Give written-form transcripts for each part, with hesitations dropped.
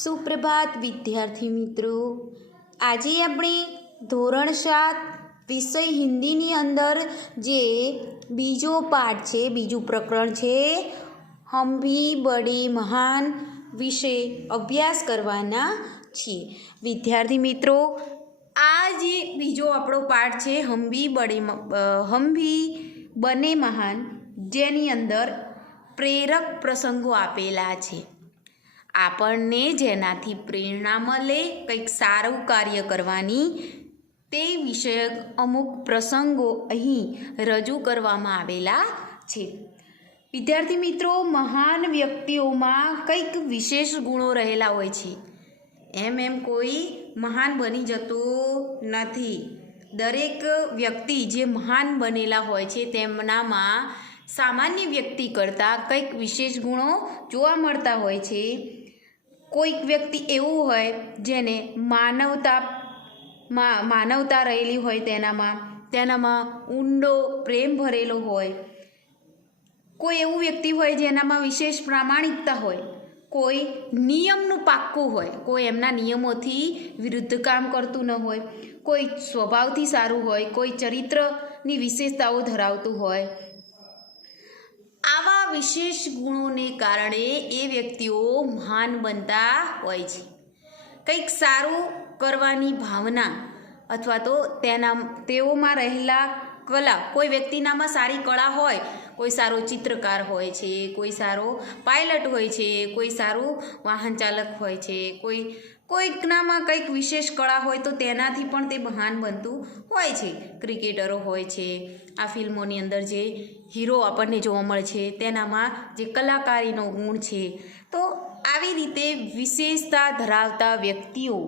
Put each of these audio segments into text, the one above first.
સુપ્રભાત વિદ્યાર્થી મિત્રો, આજે આપણે ધોરણ 7 વિષય હિન્દીની અંદર જે બીજો પાઠ છે, બીજું પ્રકરણ છે હમ ભી બડે મહાન વિશે અભ્યાસ કરવાના છીએ. વિદ્યાર્થી મિત્રો, આ જે બીજો આપણો પાઠ છે હમ ભી બને મહાન, જેની અંદર પ્રેરક પ્રસંગો આપેલા છે. આપણને જેનાથી પ્રેરણા મળે, કંઈક સારું કાર્ય કરવાની, તે વિષયક અમુક પ્રસંગો અહીં રજૂ કરવામાં આવેલા છે. વિદ્યાર્થી મિત્રો, મહાન વ્યક્તિઓમાં કંઈક વિશેષ ગુણો રહેલા હોય છે. એમ કોઈ મહાન બની જતો નથી. દરેક વ્યક્તિ જે મહાન બનેલા હોય છે તેમનામાં સામાન્ય વ્યક્તિ કરતાં કંઈક વિશેષ ગુણો જોવા મળતા હોય છે. કોઈક વ્યક્તિ એવું હોય જેને માનવતા રહેલી હોય, તેનામાં ઊંડો પ્રેમ ભરેલો હોય. કોઈ એવું વ્યક્તિ હોય જેનામાં વિશેષ પ્રામાણિકતા હોય. કોઈ નિયમનું પાક્કું હોય, કોઈ એમના નિયમોથી વિરુદ્ધ કામ કરતું ન હોય. કોઈ સ્વભાવથી સારું હોય, કોઈ ચરિત્રની વિશેષતાઓ ધરાવતું હોય. આવા વિશેષ ગુણોને કારણે એ વ્યક્તિઓ મહાન બનતા હોય છે. કંઈક સારું કરવાની ભાવના અથવા તો તેઓમાં રહેલા કલા, કોઈ વ્યક્તિનામાં સારી કળા હોય, કોઈ સારો ચિત્રકાર હોય છે, કોઈ સારો પાયલટ હોય છે, કોઈ સારું વાહન ચાલક હોય છે, કોઈકનામાં કંઈક વિશેષ કળા હોય તો તેનાથી પણ તે મહાન બનતું હોય છે. ક્રિકેટરો હોય છે, આ ફિલ્મોની અંદર જે હીરો આપણને જોવા મળે છે તેનામાં જે કલાકારીનો ગુણ છે. તો આવી રીતે વિશેષતા ધરાવતા વ્યક્તિઓ,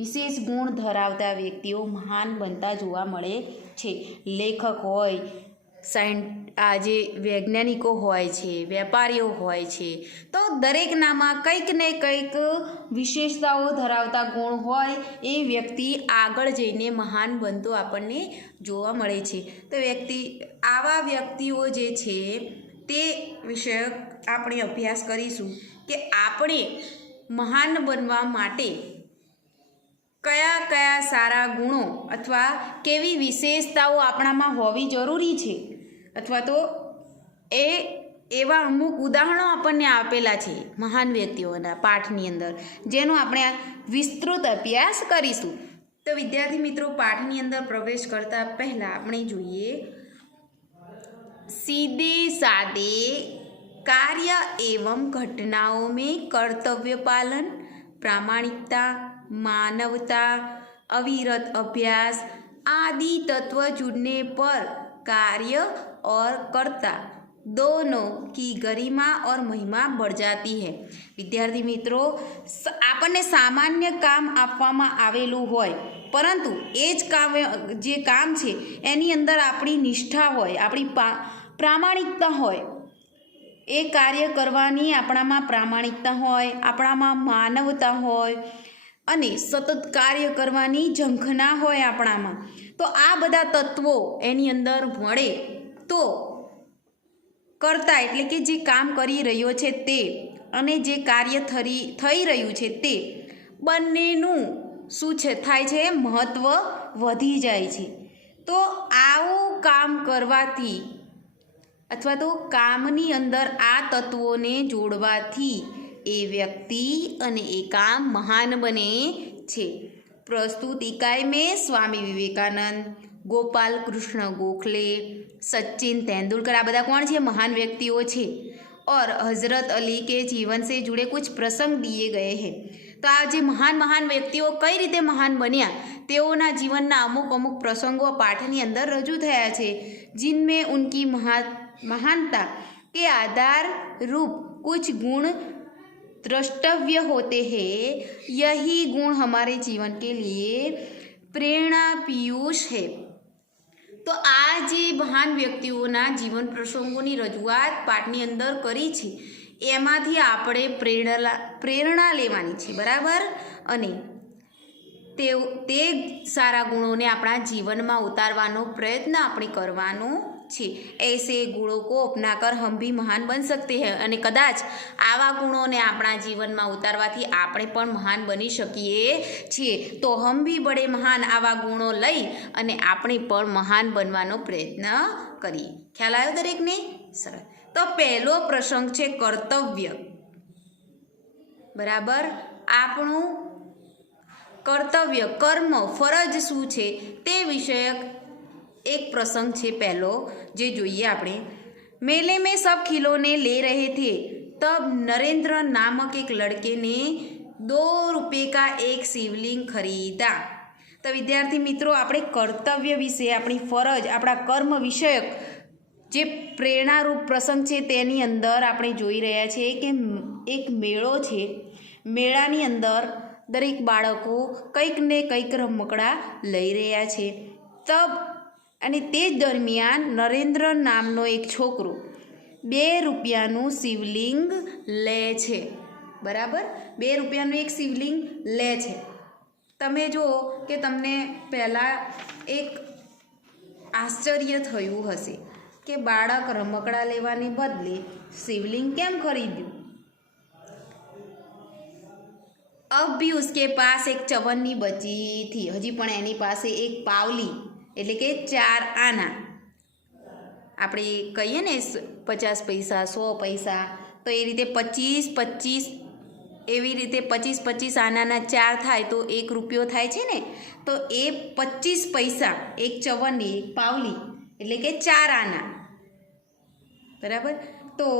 વિશેષ ગુણ ધરાવતા વ્યક્તિઓ મહાન બનતા જોવા મળે છે. લેખક હોય, જે વૈજ્ઞાનિકો હોય છે, વેપારીઓ હોય છે, તો દરેકનામાં કંઈક ને કંઈક વિશેષતાઓ ધરાવતા ગુણ હોય. એ વ્યક્તિ આગળ જઈને મહાન બનતો આપણને જોવા મળે છે. તો આવા વ્યક્તિઓ જે છે તે વિશે આપણે અભ્યાસ કરીશું કે આપણે મહાન બનવા માટે કયા કયા સારા ગુણો અથવા કેવી વિશેષતાઓ આપણામાં હોવી જરૂરી છે, અથવા તો એવા અમુક ઉદાહરણો આપણને આપેલા છે મહાન વ્યક્તિઓના પાઠની અંદર, જેનો આપણે વિસ્તૃત અભ્યાસ કરીશું. તો વિદ્યાર્થી મિત્રો, પાઠની અંદર પ્રવેશ કરતા પહેલાં આપણે જોઈએ सीधे सादे कार्य एवं घटनाओं में कर्तव्य पालन, प्रामाणिकता, मानवता, अविरत अभ्यास आदि तत्व जुड़ने पर कार्य और कर्ता दोनों की गरिमा और महिमा बढ़ जाती है. विद्यार्थी मित्रों, આપણને સામાન્ય કામ આપવામાં આવેલું હોય, પરંતુ એ જ કામ છે એની અંદર આપણી નિષ્ઠા હોય, આપણી પ્રામાણિકતા હોય. એ કાર્ય કરવાની આપણામાં પ્રામાણિકતા હોય, આપણામાં માનવતા હોય અને સતત કાર્ય કરવાની ઝંખના હોય આપણામાં. તો આ બધા તત્વો એની અંદર મળે તો કરતા, એટલે કે જે કામ કરી રહ્યો છે તે અને જે કાર્ય થઈ રહ્યું છે તે બંનેનું શું થાય છે, મહત્ત્વ વધી જાય છે. તો આવું કામ કરવાથી અથવા તો કામની અંદર આ તત્વોને જોડવાથી એ વ્યક્તિ અને એ કામ મહાન બને છે. प्रस्तुत इकाई में स्वामी विवेकानंद, गोपाल कृष्ण गोखले, सचिन तेंदुलकर, आ बदा कौन है, महान व्यक्तिओं है. और हज़रत अली के जीवन से जुड़े कुछ प्रसंग दिए गए हैं. तो आज महान व्यक्तिओ कई रीते महान बन्या तेओना जीवनना अमुक प्रसंगों पाठनी अंदर रजू थया छे, जिनमें उनकी महानता के आधार रूप कुछ गुण द्रष्टव्य होते हैं. यही गुण हमारे जीवन के लिए प्रेरणा पीयूष है. तो आज महान व्यक्तिओना जीवन प्रसंगोनी रजूआत पाठनी अंदर करी छे, एमांथी आपणे प्रेरणा लेवानी छे, बराबर. अने ते सारा गुणोने आपणा जीवनमां उतारवानो प्रयत्न आपणे करवानो છે। ऐसे गुणों को अपनाकर हम भी महान बन सकते हैं। અને કદાચ આવા ગુણોને આપણા જીવનમાં ઉતારવાથી આપણે પણ મહાન બની શકીએ છીએ। તો હમ ભી બડે મહાન આવા ગુણો લઈ અને આપણે પણ મહાન બનવાનો પ્રયત્ન કરીએ। ખ્યાલ આવ્યો દરેકને? સરસ। તો પહેલો પ્રસંગ છે કર્તવ્ય। બરાબર, આપણું કર્તવ્ય, કર્મ, ફરજ શું છે તે વિષયક एक प्रसंग है पहलो जे જોઈએ આપણે। मेले में सब खिलौने ले रहे थे तब नरेंद्र नामक एक लड़के ने 2 रुपये का एक शिवलिंग खरीदा। तो विद्यार्थी मित्रों, આપણે કર્તવ્ય વિશે, આપણી ફરજ, આપણા કર્મ વિષયક જે પ્રેરણારૂપ પ્રસંગ છે તેની અંદર આપણે જોઈ રહ્યા છીએ કે એક મેળો છે। મેળાની અંદર દરેક બાળકો કંઈક ને કંઈક રમકડા લઈ રહ્યા છે। તબ અને તે જ દરમિયાન નરેન્દ્ર નામનો એક છોકરો 2 રૂપિયાનું શિવલિંગ લે છે। બરાબર, 2 રૂપિયાનું એક શિવલિંગ લે છે। તમે જુઓ કે તમને પહેલાં એક આશ્ચર્ય થયું હશે કે બાળક રમકડા લેવાને બદલે શિવલિંગ કેમ ખરીદ્યું। अब भी उसके पास एक चवन्नी बची थी। हजी पण एनी पासे एक पावली એટલે કે 4 આના, આપણે કહીએ ને 50 પૈસા, 100 પૈસા, તો એ રીતે 25 એવી રીતે 25 આનાના 4 થાય તો 1 રૂપિયો થાય છે ને। તો એ 25 પૈસા, એક ચવન્ની, એક પાવલી એટલે કે 4 આના। બરાબર, તો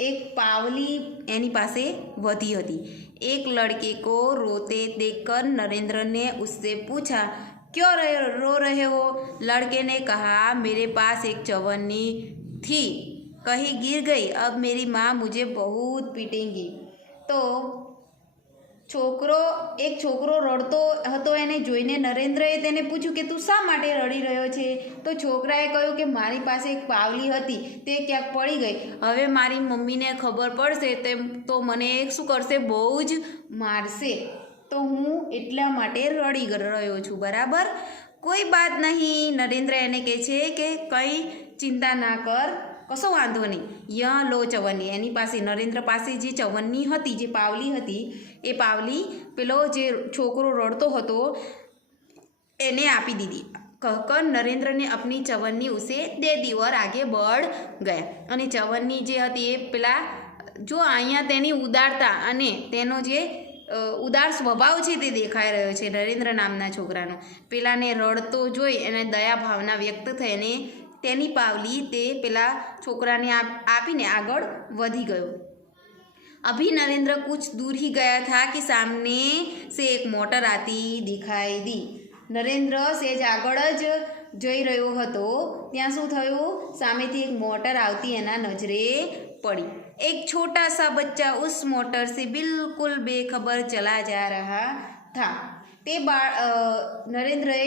એક પાવલી એની પાસે વધી હતી। एक लड़के को रोते देखकर नरेंद्र ने उससे पूछा, क्यों रो रहे हो? लड़के ने कहा, मेरे पास एक चवन्नी थी, कहीं गिर गई, अब मेरी माँ मुझे बहुत पीटेंगी। तो એક છોકરો રડતો હતો એને જોઈને નરેન્દ્રએ તેને પૂછ્યું કે તું શા માટે રડી રહ્યો છે? તો છોકરાએ કહ્યું કે મારી પાસે એક પાવલી હતી, તે ક્યાંક પડી ગઈ, હવે મારી મમ્મીને ખબર પડશે તો મને શું કરશે? બહુ જ મારશે, તો હું એટલા માટે રડી રહ્યો છું। બરાબર, કોઈ બાત નહીં, નરેન્દ્ર એને કહે છે કે કંઈ ચિંતા ના કર, કશો વાંધો નહીં, યહ લો ચવન્ની। એની પાસે, નરેન્દ્ર પાસે જે ચવન્ની હતી, જે પાવલી હતી, એ પાવલી પેલો જે છોકરો રડતો હતો એને આપી દીધી। कहकर नरेंद्र ने अपनी चवन्नी उसे दे दी और आगे बढ़ गया। અને ચવન્ની જે હતી એ પેલા જો અહીંયા તેની ઉદારતા અને તેનો જે ઉદાર સ્વભાવ છે તે દેખાઈ રહ્યો છે નરેન્દ્ર નામના છોકરાનો। પેલાને રડતો જોઈ એને દયા ભાવના વ્યક્ત થઈને તેની પાવલી તે પેલા છોકરાને આપીને આગળ વધી ગયો। अभी नरेंद्र कुछ दूर ही गया था कि सामने से एक मोटर आती दिखाई दी। नरेंद्र सेज આગળ જ જઈ રહ્યો હતો ત્યાં શું થયું? સામેથી એક મોટર આવતી એના નજરે પડી। एक छोटा सा बच्चा उस मोटर से बिल्कुल बेखबर चला जा रहा था। તે નરેન્દ્રએ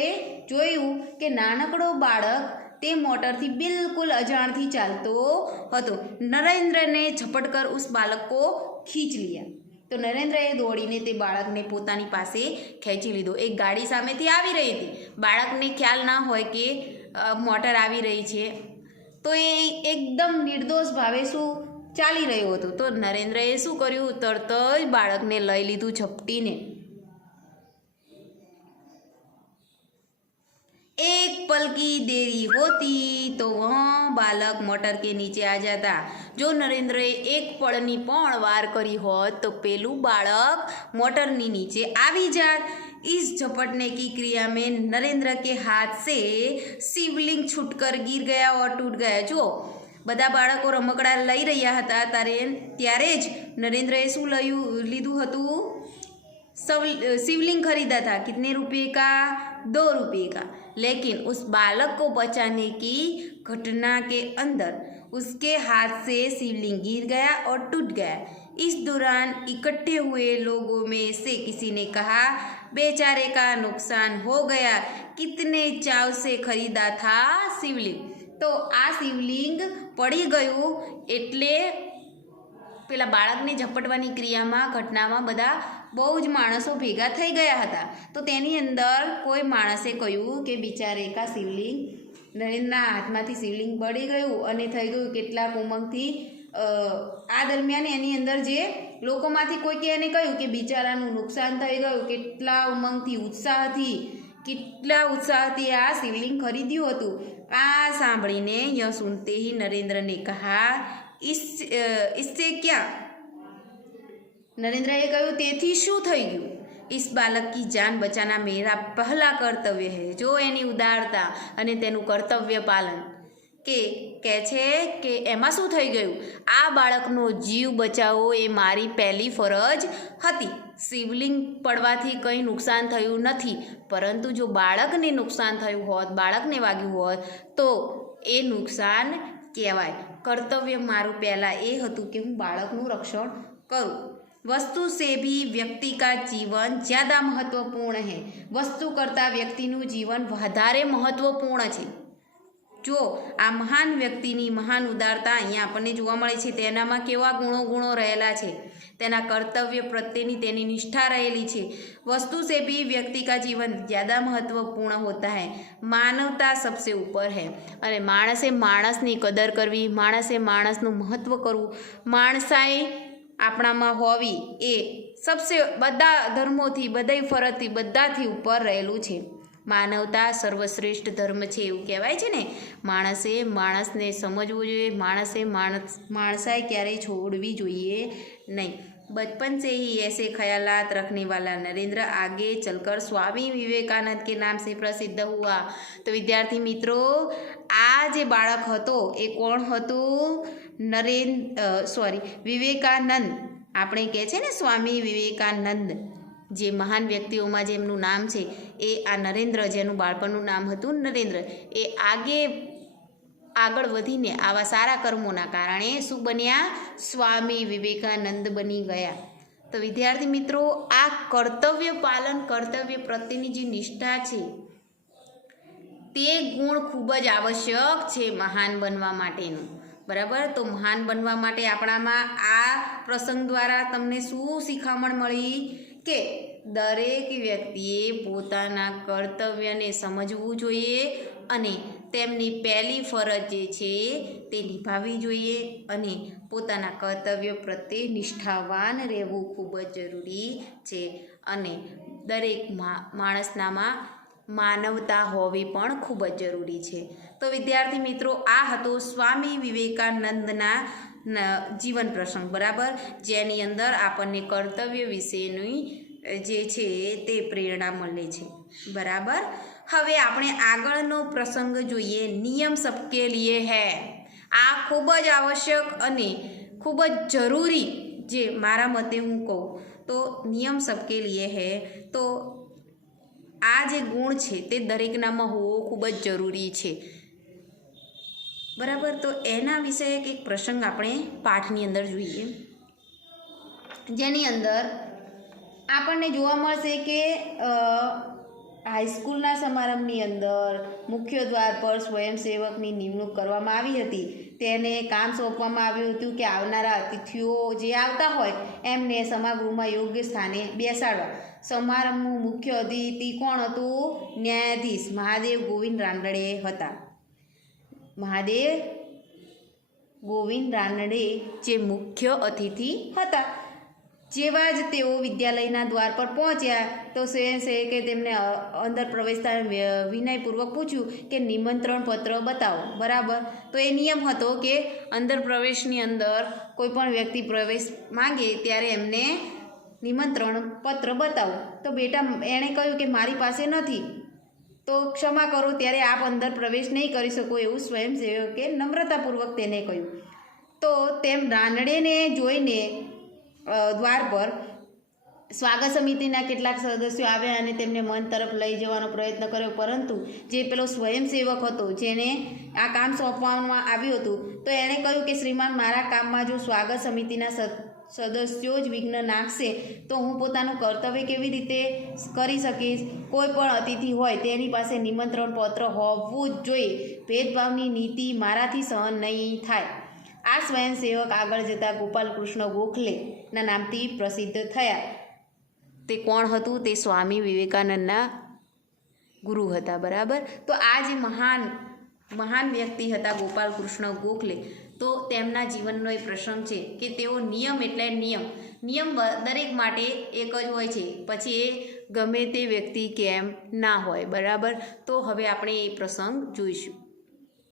જોયું કે નાનકડો બાળક તે મોટરથી બિલકુલ અજાણથી ચાલતો હતો। નરેન્દ્રને ઝપટ કર ઉસ બાળક को खींच लिया। તો નરેન્દ્રએ દોડીને તે બાળકને પોતાની પાસે ખેંચી લીધો। એક ગાડી સામેથી આવી રહી હતી, બાળકને ખ્યાલ ના હોય કે મોટર આવી રહી છે, તો એ એકદમ નિર્દોષ ભાવે શું ચાલી રહ્યો હતો। તો નરેન્દ્રએ શું કર્યું? તરત જ બાળકને લઈ લીધું ઝપટીને। एक पल की देरी होती तो वह बालक मोटर के नीचे आ जाता। जो नरेंद्रએ એક પળની પણ વાર કરી હોત તો પેલું બાળક મોટરની નીચે આવી જાત। इस झपटने की क्रिया में नरेंद्र के हाथ से शिवलिंग छूटकर गिर गया और टूट गया। जो બધા બાળકો રમકડા લઈ રહ્યા હતા ત્યારે જ નરેન્દ્રએ શું લીધું હતું? शिवलिंग खरीदा था। कितने रुपये का? 2 रुपये का। लेकिन उस बालक को बचाने की घटना के अंदर उसके हाथ से शिवलिंग गिर गया और टूट गया। इस दौरान इकट्ठे हुए लोगों में से किसी ने कहा, बेचारे का नुकसान हो गया, कितने चाव से खरीदा था शिवलिंग। तो आ शिवलिंग पड़ी गયું એટલે પેલા બાળકને ઝપટવાની ક્રિયામાં ઘટનામાં બધા બહુ જ માણસો ભેગા થઈ ગયા હતા। તો તેની અંદર કોઈ માણસે કહ્યું કે બિચારે કા શિવલિંગ નરેન્દ્રના હાથમાંથી શિવલિંગ પડી ગયું અને થઈ ગયું કેટલાક ઉમંગથી આ દરમિયાન એની અંદર જે લોકોમાંથી કોઈકે એને કહ્યું કે બિચારાનું નુકસાન થઈ ગયું, કેટલા ઉમંગથી ઉત્સાહથી આ શિવલિંગ ખરીદ્યું હતું। આ સાંભળીને યહ સુનતે હી નરેન્દ્રને કહા इससे क्या, નરેન્દ્રએ કહ્યું તેથી શું થઈ ગયું? इस बालक की जान बचाना मेरा पहला कर्तव्य है। जो એની ઉદારતા અને તેનું કર્તવ્ય પાલન કહે છે કે એમાં શું થઈ ગયું? આ બાળકનો જીવ બચાવવો એ મારી પહેલી ફરજ હતી। શિવલિંગ પડવાથી કંઈ નુકસાન થયું નથી, પરંતુ જો બાળકને નુકસાન થયું હોત, બાળકને વાગ્યું હોત તો એ નુકસાન કહેવાય। કર્તવ્ય મારું પહેલાં એ હતું કે હું બાળકનું રક્ષણ કરું। वस्तु से भी व्यक्ति का जीवन ज़्यादा महत्वपूर्ण है। वस्तु करता व्यक्तिનું જીવન વધારે મહત્વપૂર્ણ છે। જો આ મહાન વ્યક્તિની મહાન ઉદારતા અહીંયા આપણને જોવા મળે છે। તેનામાં કેવા ગુણો રહેલા છે, તેના કર્તવ્ય પ્રત્યેની તેની નિષ્ઠા રહેલી છે। वस्तु से भी व्यक्ति का जीवन ज़्यादा महत्वपूर्ण होता है। मानवता सबसे ऊपर है। અને માણસે માણસની કદર કરવી, માણસે માણસનું મહત્ત્વ કરવું, માણસાઈ આપણામાં હોવી એ સબસે બધા ધર્મોથી, બધાય ફરજથી, બધાથી ઉપર રહેલું છે। માનવતા સર્વશ્રેષ્ઠ ધર્મ છે એવું કહેવાય છે ને। માણસે માણસને સમજવું જોઈએ, માણસે માણસાઈ ક્યારેય છોડવી જોઈએ નહીં। बचपन से ही ऐसे ख्यालात रखने वाला नरेंद्र आगे चलकर स्वामी विवेकानंद के नाम से प्रसिद्ध हुआ। तो विद्यार्थी मित्रों, आ जे बाळक हतो ए कोण हतुं? विवेकानंद। આપણે કહે છે ને સ્વામી વિવેકાનંદ, જે મહાન વ્યક્તિઓમાં જેમનું નામ છે એ આ નરેન્દ્ર, જેનું બાળપણનું નામ હતું નરેન્દ્ર, એ આગળ વધીને આવા સારા કર્મોના કારણે શું બન્યા? સ્વામી વિવેકાનંદ બની ગયા। તો વિદ્યાર્થી મિત્રો, આ કર્તવ્ય પાલન, કર્તવ્ય પ્રત્યેની જે નિષ્ઠા છે તે ગુણ ખૂબ જ આવશ્યક છે મહાન બનવા માટેનું। બરાબર? તો મહાન બનવા માટે આપણામાં આ પ્રસંગ દ્વારા તમને શું શિખામણ મળી? કે દરેક વ્યક્તિએ પોતાના કર્તવ્યને સમજવું જોઈએ અને તેમની પહેલી ફરજ જે છે તે નિભાવવી જોઈએ અને પોતાના કર્તવ્ય પ્રત્યે નિષ્ઠાવાન રહેવું ખૂબ જ જરૂરી છે। અને દરેક માણસનામાં માનવતા હોવી પણ ખૂબ જ જરૂરી છે। તો વિદ્યાર્થી મિત્રો, આ હતો સ્વામી વિવેકાનંદના જીવન પ્રસંગ, બરાબર, જેની અંદર આપણને કર્તવ્ય વિશેની જે છે તે પ્રેરણા મળે છે, બરાબર। હવે આપણે આગળનો પ્રસંગ જોઈએ, નિયમ સબકે લીએ હૈ। આ ખૂબ જ આવશ્યક અને ખૂબ જ જરૂરી, જે મારા મતે હું કહું તો નિયમ સબકે લીએ હૈ, તો આ જે ગુણ છે તે દરેકનામાં હોવો ખૂબ જ જરૂરી છે, બરાબર। તો એના વિશે એક પ્રસંગ આપણે પાઠની અંદર જોઈએ, જેની અંદર આપણને જોવા મળશે કે હાઈસ્કૂલના સમારંભની અંદર મુખ્ય દ્વાર પર સ્વયંસેવકની નિમણૂક કરવામાં આવી હતી। તેને કામ સોંપવામાં આવ્યું હતું કે આવનારા અતિથિઓ જે આવતા હોય એમને સમાગૃહમાં યોગ્ય સ્થાને બેસાડવા। સમારંભનું મુખ્ય અતિથિ કોણ હતું? ન્યાયાધીશ મહાદેવ ગોવિંદ રાનડે હતા। મહાદેવ ગોવિંદ રાનડે જે મુખ્ય અતિથિ હતા। જેવા જ તેઓ વિદ્યાલયના દ્વાર પર પહોંચ્યા તો સ્વયંસેવકે તેમને અંદર પ્રવેશતા વિનયપૂર્વક પૂછ્યું કે નિમંત્રણ પત્ર બતાવો, બરાબર। તો એ નિયમ હતો કે અંદર પ્રવેશની અંદર કોઈ પણ વ્યક્તિ પ્રવેશ માંગે ત્યારે એમને નિમંત્રણ પત્ર બતાવો। તો બેટા, એણે કહ્યું કે મારી પાસે નથી, તો ક્ષમા કરો, ત્યારે આપ અંદર પ્રવેશ નહીં કરી શકો, એવું સ્વયંસેવકે નમ્રતાપૂર્વક તેને કહ્યું। તો તેમ રાનડેને જોઈને દ્વાર પર સ્વાગત સમિતિના કેટલાક સદસ્યો આવ્યા અને તેમને મન તરફ લઈ જવાનો પ્રયત્ન કર્યો, પરંતુ જે પેલો સ્વયંસેવક હતો જેને આ કામ સોંપવામાં આવ્યું હતું, તો એણે કહ્યું કે શ્રીમાન, મારા કામમાં જો સ્વાગત સમિતિના સદસ્યો જ વિઘ્ન નાખશે તો હું પોતાનું કર્તવ્ય કેવી રીતે કરી શકીશ? કોઈ પણ અતિથિ હોય તેની પાસે નિમંત્રણ પત્ર હોવું જ જોઈએ। ભેદભાવની નીતિ મારાથી સહન નહીં થાય। આ સ્વયંસેવક આગળ જતાં ગોપાલકૃષ્ણ ગોખલેના નામથી પ્રસિદ્ધ થયા। તે કોણ હતું? તે સ્વામી વિવેકાનંદના ગુરુ હતા, બરાબર। તો આ જે મહાન મહાન વ્યક્તિ હતા ગોપાલ કૃષ્ણ ગોખલે. તો તેમના જીવનનો એ પ્રસંગ છે કે તેઓ નિયમ એટલે નિયમ દરેક માટે એક જ હોય છે, પછી એ ગમે તે વ્યક્તિ કેમ ના હોય. બરાબર. તો હવે આપણે એ પ્રસંગ જોઈશું.